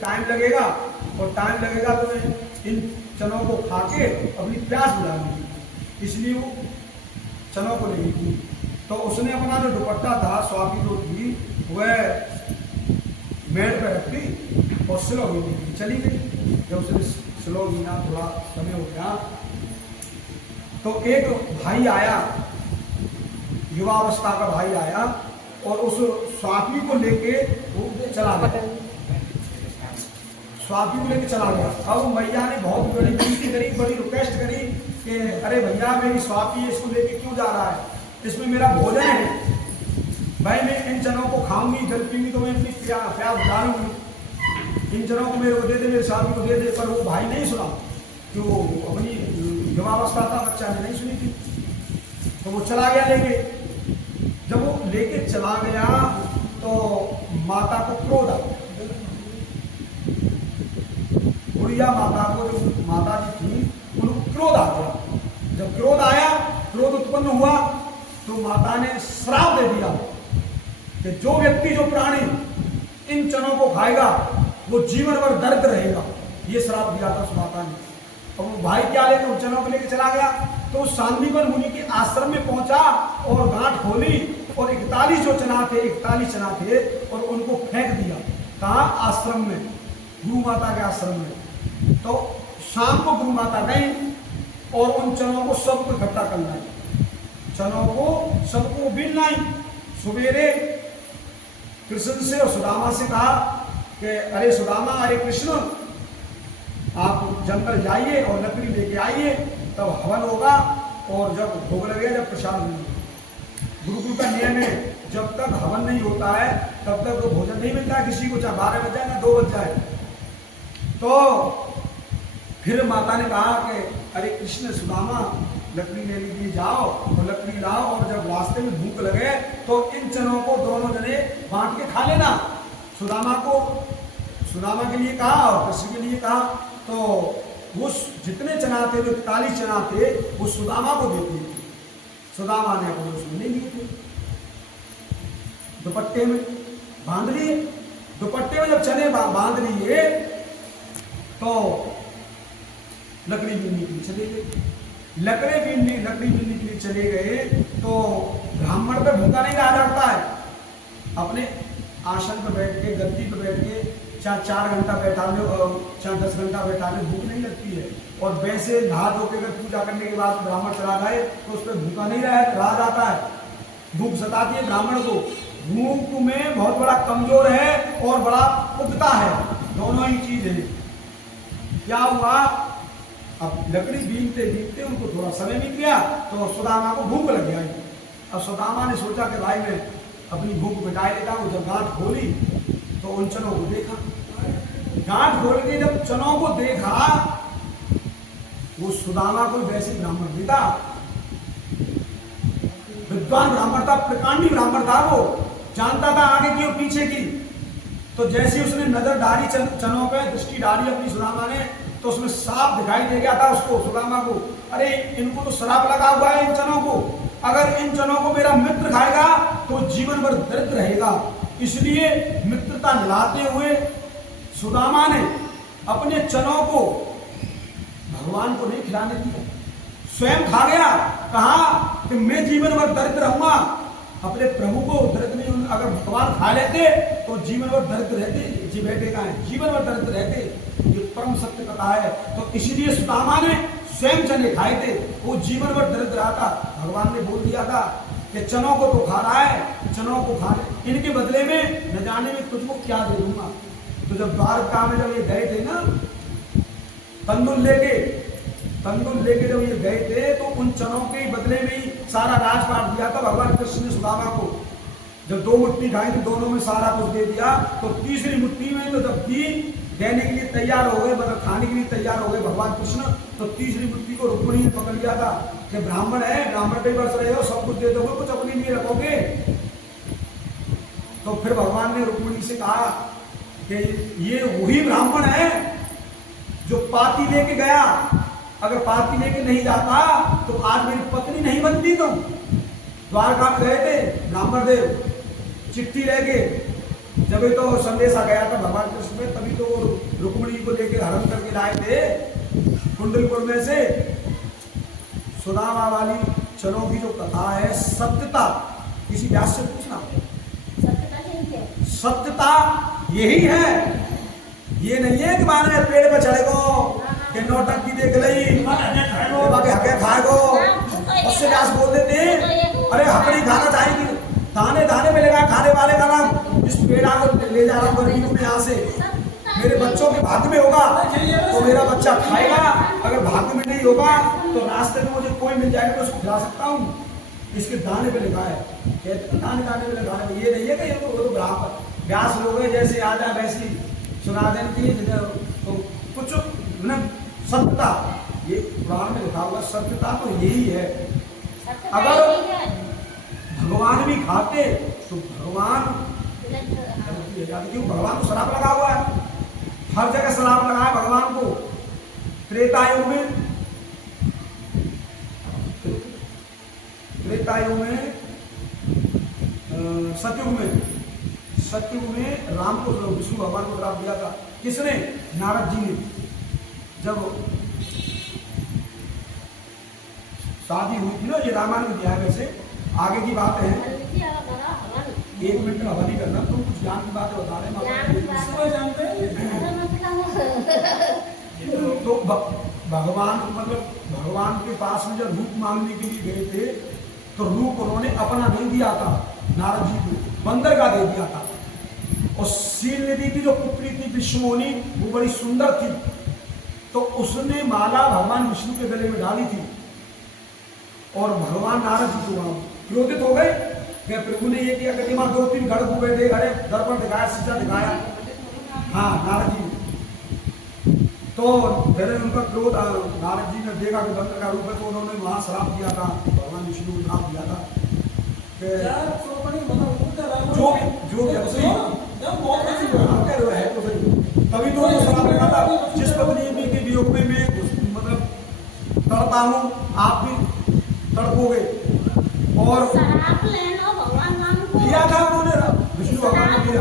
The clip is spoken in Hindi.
टाइम लगेगा, और टाइम लगेगा तो मैं इन चनों को खा के अपनी प्यास बुझा लूँगी, इसलिए वो चनों को ले थी। तो उसने अपना जो दुपट्टा था स्वाति जो थी वह मेड़ पे रख दी और स्लो भी चली गई। जब उसने स्लो गिना, थोड़ा समय हो गया, तो एक भाई आया, युवावस्था का भाई आया और उस स्वाति को लेके वो चला गया, स्वाति को लेके चला गया। अब मैया ने बहुत बड़ी विनती करी, बड़ी रिक्वेस्ट करी कि अरे भैया मेरी स्वाति है, इसको लेके क्यों जा रहा है, इसमें मेरा भोजन है भाई, मैं इन जनों को खाऊंगी, जल पीऊंगी तो मैं इनकी प्यास बुझाऊंगी, इन जनों को मेरे को दे दे, मेरे स्वाति को दे दे। पर वो भाई नहीं सुना, जो अपनी युवावस्था था, बच्चा ने नहीं सुनी थी, तो वो चला गया लेके। जब वो लेके चला गया तो माता को क्रोध आ गया, बुढ़िया माता को, जो माता जी थी उनको क्रोध आ गया। जब क्रोध आया, क्रोध उत्पन्न हुआ, तो माता ने श्राप दे दिया कि जो व्यक्ति, जो प्राणी इन चनों को खाएगा वो जीवन भर दर्द रहेगा, ये श्राप दिया था उस माता ने। और वो भाई क्या लेकर उन चनों को लेकर चला गया, तो सांदीपन मुनि के आश्रम में पहुंचा और गांठ खोली और 41 जो चना थे, 41 चना थे, और उनको फेंक दिया। कहाँ? आश्रम में, गुरु माता के आश्रम में। तो शाम को गुरु माता गई और उन चनों को सबको इकट्ठा करना है, चनों को सबको बीन लाई। सवेरे कृष्ण से और सुदामा से कहा कि अरे सुदामा, अरे कृष्ण, आप जंगल जाइए और लकड़ी लेके आइए, तब हवन होगा, और जब भोग लगेगा, जब प्रसाद मिलेगा। गुरुकुल का नियम है, जब तक हवन नहीं होता है तब तक तो भोजन नहीं मिलता है किसी को, चाहे 12 बज जाए ना 2 बज जाए। तो फिर माता ने कहा कि अरे कृष्ण, सुदामा, लकड़ी ले लीजिए, जाओ और लकड़ी लाओ, और जब रास्ते में भूख लगे तो इन चनों को दोनों जने बांट के खा लेना। सुदामा के लिए कहा और कृष्ण के लिए कहा। तो वो जितने चना थे, जो 41 चना थे, वो सुदामा को देते थे। सुदामा ने अपने उसमें नहीं लिए थे, दुपट्टे में बांध लिए। दुपट्टे में जब चने बांध लिए तो लकड़ी बीनने के लिए चले गए। लकड़ी बीनने के लिए चले गए तो ब्राह्मण पे भूखा नहीं रहा जाता है, अपने आसन पर बैठ के, गद्दी पर बैठ के, चाहे 4 घंटा बैठा ले, चाहे 10 घंटा बैठा ले, भूख नहीं लगती है। और वैसे नहा धो के अगर पूजा करने के बाद ब्राह्मण चला जाए तो उस पर भूखा नहीं रहा जाता है, भूख सताती है ब्राह्मण को। भूख में बहुत बड़ा कमजोर है और बड़ा उगता है, दोनों ही चीज है। क्या हुआ, अब लकड़ी बीनते बीनते उनको थोड़ा समय बीत गया तो सुदामा को भूख लग गया। अब सुदामा ने सोचा कि भाई मैं अपनी भूख मिटाए लेता हूँ। जब गांठ खोली तो उन चनों को देखा, गांठ खोल के जब चनों को देखा, वो सुदामा कोई वैसे ब्राह्मण नहीं था, विद्वान ब्राह्मण था, प्रकांडी ब्राह्मण था, वो जानता था आगे की और पीछे की। तो जैसे उसने नजर डाली चनों पे, दृष्टि डाली अपनी सुदामा ने, तो उसमें साफ दिखाई दे गया था उसको, सुदामा को, अरे इनको तो श्राप लगा हुआ है इन चनों को, अगर इन चनों को मेरा मित्र खाएगा तो जीवन भर दरिद्र रहेगा। इसलिए मित्रता निभाते हुए सुदामा ने अपने चनों को भगवान को नहीं खिलाने दिया, स्वयं खा गया। कहा कि मैं जीवन भर दरिद्र रहूंगा, अपने प्रभु को दरिद्र नहीं, अगर भगवान खा लेते तो जीवन भर दरिद्र रहते, जी बैठे का है, जीवन भर दरिद्र रहते। ये परम सत्य कथा है। तो इसलिए सुदामा ने स्वयं चने खाए थे, वो जीवन भर दरिद्र रहा था। भगवान ने बोल दिया था कि चनों को तो खा रहा है, चनों को खा ले, इनके बदले में न जाने में तुझको क्या दे दूंगा। तो जब द्वारका में जब ये गए थे ना, तंदुल लेके जब ये गए थे, तो उन चनों के बदले में ही सारा राजपाट दिया था भगवान कृष्ण ने सुदामा को। जब 2 मुट्ठी खाई थी, दोनों में सारा कुछ दे दिया। तो तीसरी मुट्ठी में तो जब 3 देने के लिए तैयार हो गए, मतलब खाने के लिए तैयार हो गए भगवान कृष्ण, तो तीसरी मुट्ठी को रुक्मिणी ने पकड़ लिया था कि ब्राह्मण है, ब्राह्मण पे बरस रहे हो, सब कुछ दे दोगे, कुछ अपने लिए रखोगे। तो फिर भगवान ने रुक्मिणी से कहा कि ये वही ब्राह्मण है जो पाती लेके गया, अगर पाती लेके नहीं जाता तो आज मेरी पत्नी नहीं बनती। तुम द्वारका में गए थे ब्राह्मण देव, चिट्ठी लेके, जब तो संदेशा गया था भगवान कृष्ण में, तभी तो लाए थे कुंडलपुर में से सुदामा वाली चनों की जो कथा है, सत्यता किसी व्यास से पूछना, सत्यता यही है। ये नहीं है कि माने पेड़ पे चढ़े को कि नौटंकी देख लई बाकी हके खाए को, उससे व्यास बोल देते अरे हक नहीं खाना चाहिए, दाने दाने में लगा खाने वाले का नाम। इस पेड़ा को ले जा रहा हूँ गर्मियों में यहाँ से, मेरे बच्चों के भाग्य में होगा तो मेरा बच्चा खाएगा, अगर भाग्य में नहीं होगा तो रास्ते में मुझे कोई मिल जाएगा तो उसको खिला सकता हूँ। इसके दाने पे लिखा है, कहते दाने दाने पे लिखा है। ये नहीं है कि ये तो व्यास लोग हैं जैसे आ जाए वैसी सुना देने की तो कुछ न सत्यता, ये पुराण में लिखा हुआ सत्यता तो यही है। अगर भगवान भी खाते तो भगवान क्यों, भगवान को शराब लगा हुआ है, हर जगह शराब लगा है भगवान को। त्रेतायुग में सतयुग में राम को विष्णु भगवान को श्राप दिया था। किसने? नारद जी ने। जब शादी हुई थी ना, ये रामायण में दिया है, वैसे आगे की बात है, 1 मिनट में हवा नहीं करना, तुम कुछ ज्ञान की बातें बता रहे तो भगवान मतलब भगवान के पास में जब रूप मांगने के लिए गए थे तो रूप उन्होंने अपना नहीं दिया था, नारद जी को बंदर का दे दिया था। और शील निधि की जो पुत्री थी विश्वमोनी, वो बड़ी सुंदर थी, तो उसने माला भगवान विष्णु के गले में डाली थी। और भगवान नारद जी को क्रोधित हो गए, प्रभु ने ये किया कि 2-3 गढ़ हुए थे, अरे दर्पण दिखाया, शीशा दिखाया, हाँ नारद जी। तो फिर उनका क्रोध, नारद जी ने देखा कि बंदर का रूप है, तो उन्होंने वहां श्राप दिया था, भगवान विष्णु को श्राप दिया था तभी तो श्राप लगा था। जिस पत्नी के वियोग में मैं मतलब तड़पा हूँ, आप भी तड़पोगे। और श्राप लेना भगवान दिया था उन्होंने, विष्णु भगवान ने दिया।